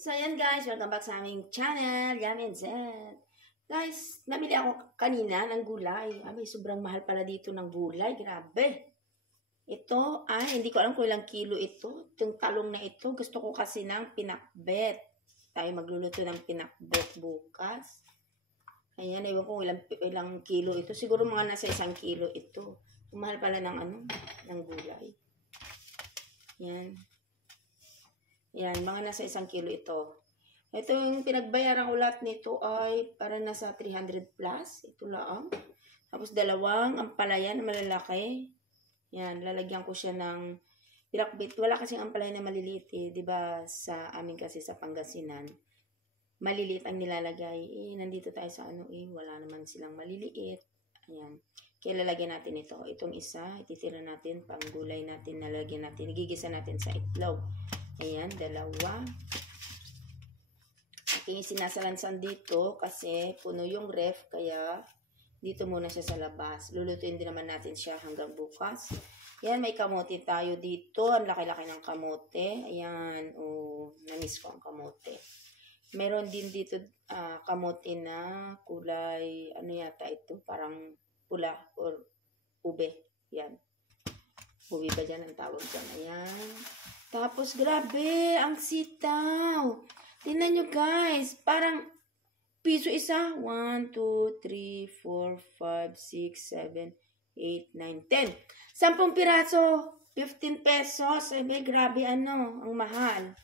So, ayan guys, welcome back sa aming channel, Yamin Z. Guys, namili ako kanina ng gulay. Abay, sobrang mahal pala dito ng gulay. Grabe. Ito, hindi ko alam kung ilang kilo ito. Itong talong na ito, gusto ko kasi ng pinakbet. Tayo magluluto ng pinakbet bukas. Ayan, ewan ko ilang kilo ito. Siguro mga nasa 1 kilo ito. Mahal pala ng gulay. Yan. Yan, mga nasa 1 kilo ito. Ito yung pinagbayaran ko lahat nito ay para nasa 300 plus. Ito lang. Tapos 2 ampalaya na malalaki. Yan, lalagyan ko siya ng pinakbit. Wala kasing ampalaya na maliliit eh. Diba sa amin kasi sa Pangasinan, maliliit ang nilalagay. Nandito tayo sa wala naman silang maliliit. Ayan. Kaya lalagyan natin ito. Itong isa, ititira natin, pang gulay natin, lalagyan natin. Igigisa natin sa itlog. Ayan, 2. Aking sinasalansan dito kasi puno yung ref, kaya dito muna siya sa labas. Lulutuin din naman natin siya hanggang bukas. Ayan, may kamote tayo dito. Ang laki-laki ng kamote. Ayan, na-miss ko ang kamote. Meron din dito kamote na kulay, yata ito, parang pula or ube. Yan. Ube ba dyan ang tawag dyan? Ayan. Tapos, grabe, ang sitaw. Tingnan nyo, guys. Parang piso isa. 1, 2, 3, 4, 5, 6, 7, 8, 9, 10. 10 piraso. 15 pesos. Ay, grabe, ang mahal.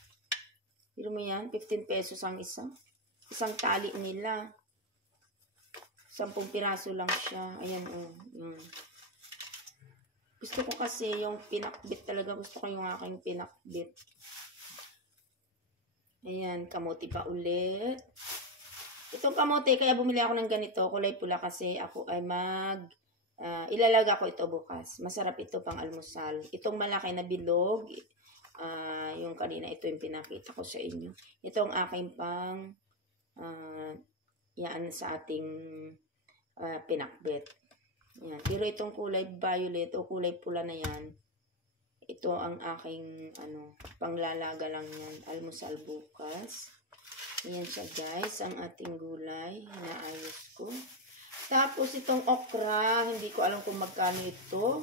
Pero mo yan, 15 pesos ang isa. Isang tali nila. 10 piraso lang siya. Ayan, yun. Gusto ko kasi yung pinakbit talaga. Gusto ko yung aking pinakbit. Ayan, kamote pa ulit. Itong kamote, kaya bumili ako ng ganito. Kulay pula kasi ako ay ilalaga ko ito bukas. Masarap ito pang almusal. Itong malaki na bilog, yung kanina ito yung pinakita ko sa inyo. Ito ang aking pang yan sa ating pinakbit. Yan. Pero itong kulay violet o kulay pula na yan, ito ang aking panglalaga lang yan, almusal bukas. Yan siya guys, ang ating gulay, naayos ko. Tapos itong okra, hindi ko alam kung magkano ito.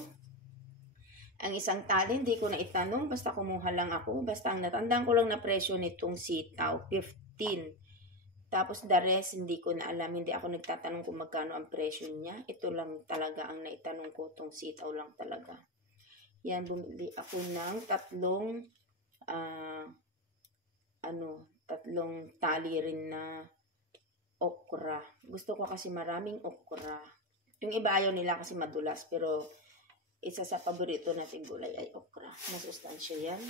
Ang isang tali, hindi ko na itanong, basta kumuha lang ako. Basta ang natandaan ko lang na presyo nitong sitaw, 15. Tapos the rest, hindi ko na alam. Hindi ako nagtatanong kung magkano ang presyo niya. Ito lang talaga ang naitanong ko. Itong sitaw lang talaga. Yan, bumili ako ng 3 tali rin na okra. Gusto ko kasi maraming okra. Yung iba ayaw nila kasi madulas. Pero isa sa paborito nating gulay ay okra. Masustansya yan.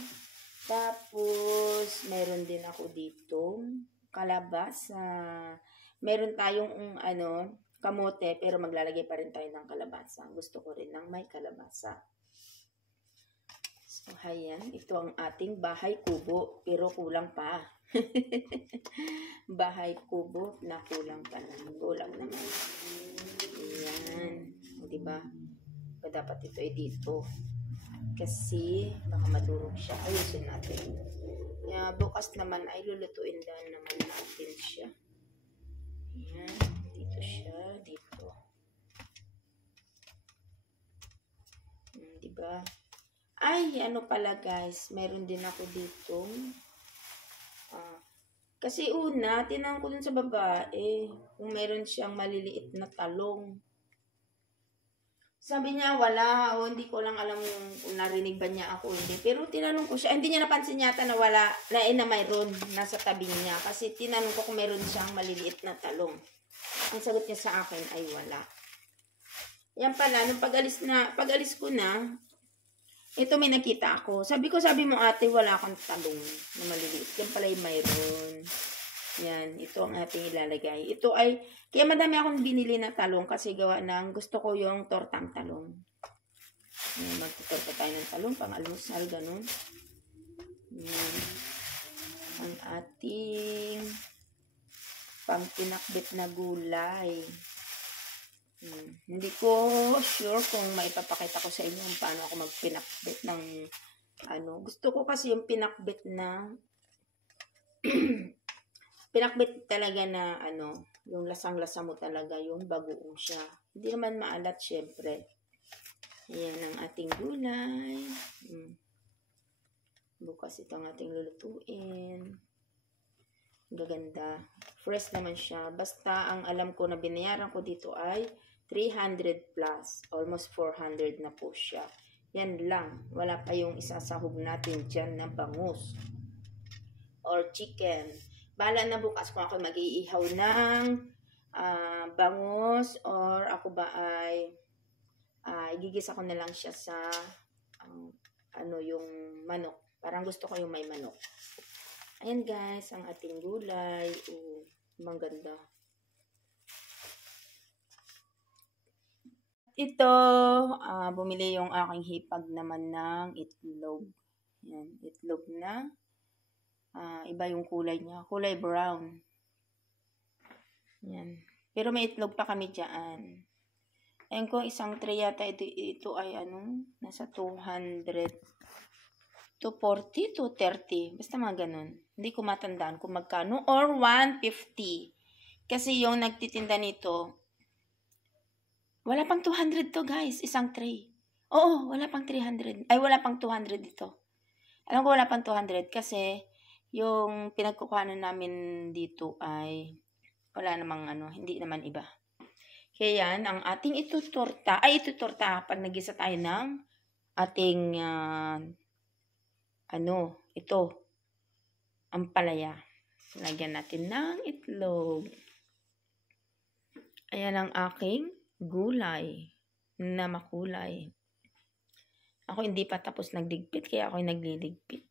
Tapos, meron din ako dito kalabasa. Meron tayong kamote, pero maglalagay pa rin tayo ng kalabasa. Gusto ko rin ng may kalabasa. So, ayan. Ito ang ating bahay kubo, pero kulang pa. Bahay kubo na kulang pa lang. Kulang naman. Ayan. O, diba? Dapat ito ay dito. Kasi, baka madurog siya. Ayusin natin. Bukas naman ay lulutuin din naman natin siya. Ayan, dito siya, dito. Diba? Ay, pala guys, meron din ako dito. Kasi tinanong ko dun sa babae, kung meron siyang maliliit na talong. Sabi niya, wala. Hindi ko lang alam kung narinig ba niya ako. Hindi. Pero tinanong ko siya. Hindi niya napansin yata na wala. Na mayroon. Nasa tabi niya. Kasi tinanong ko kung meron siyang maliliit na talong. Ang sagot niya sa akin ay wala. Yan pala. Nung pag-alis ko na, ito may nakita ako. Sabi mo ate, wala kang talong na maliliit. Yan pala yung mayroon. Yan, ito ang ating ilalagay. Ito ay, kaya madami akong binili na talong kasi gawa ng gusto ko yung tortang talong. Magtutorta tayo ng talong, pang almusal, ganun. Yan. Ang ating pang pinakbit na gulay. Hindi ko sure kung maipapakita ko sa inyo kung paano ako magpinakbit ng gusto ko kasi yung pinakbit na pinakbit talaga na ano, yung lasang-lasa mo talaga yung bagoong siya. Hindi naman maalat syempre. Ayan ang ating gulay. Bukas ito ang ating lulutuin. Gaganda. Fresh naman siya. Basta ang alam ko na binayaran ko dito ay 300 plus. Almost 400 na po siya. Yan lang. Wala pa yung isasahog natin dyan na bangus. Or chicken. Bala na bukas kung ako mag-iihaw ng bangus. Or ako ba ay igigisa ko na lang siya sa yung manok. Parang gusto ko yung may manok. Ayan guys, ang ating gulay. Maganda. Ito, bumili yung aking hipag naman ng itlog. Ayan, itlog na. Iba yung kulay niya. Kulay brown. Ayan. Pero may itlog pa kami dyan. Ayan ko, isang tray yata ito ay nasa 200 to 40 to 30. Basta mga ganun. Hindi ko matandaan kung magkano. Or 150. Kasi yung nagtitinda nito, wala pang 200 to guys. Isang tray. Oo, wala pang 300. Ay, wala pang 200 dito. Alam ko wala pang 200 kasi yung pinagkukuhanan namin dito ay wala namang hindi naman iba. Kaya yan, ang ating ito torta. Pag nagisa tayo ng ating ito, ampalaya. Lagyan natin ng itlog. Ayan ang aking gulay na makulay. Ako hindi pa tapos nagligpit, kaya ako nagliligpit.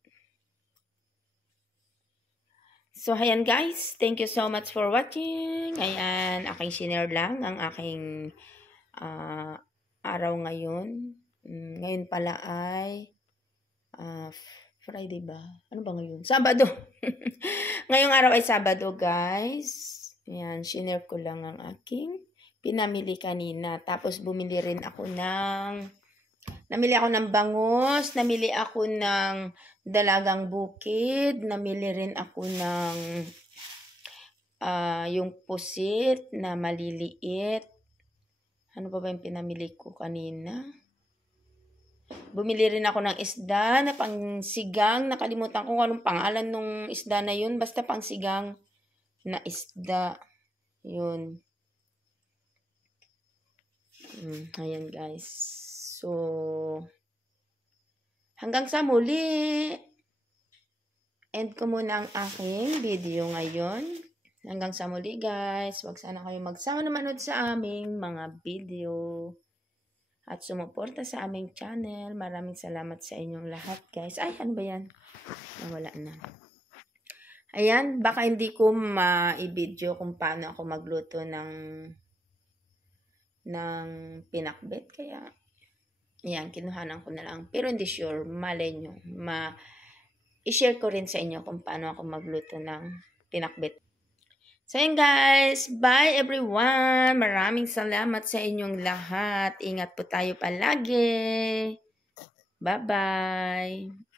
So, ayan guys. Thank you so much for watching. Ayan, aking share lang ang aking araw ngayon. Ngayon pala ay Friday ba? Ano ba ngayon? Sabado. Ngayong araw ay Sabado, guys. Ayan, shinare ko lang ang aking pinamili kanina. Tapos bumili rin ako namili ako ng bangus, namili ako ng dalagang bukid, namili rin ako ng yung pusit na maliliit. Ano pa ba yung pinamili ko kanina? Bumili rin ako ng isda na pangsigang. Nakalimutan ko anong pangalan nung isda na yun. Basta pangsigang na isda. Yun. Ayan guys. So, hanggang sa muli. End ko muna ang aking video ngayon. Hanggang sa muli guys. Huwag sana kayo magsawa na manood sa aming mga video. At sumuporta sa aming channel. Maraming salamat sa inyong lahat, guys. Ay, ano ba yan? Nawala na. Ayan, baka hindi ko ma-video kung paano ako magluto ng pinakbet. Kaya, ayan, kinuhanan ko na lang. Pero hindi sure, malay nyo. I-share ko rin sa inyo kung paano ako magluto ng pinakbet. So yun guys, bye everyone. Maraming salamat sa inyong lahat. Ingat po tayo palagi. Bye-bye.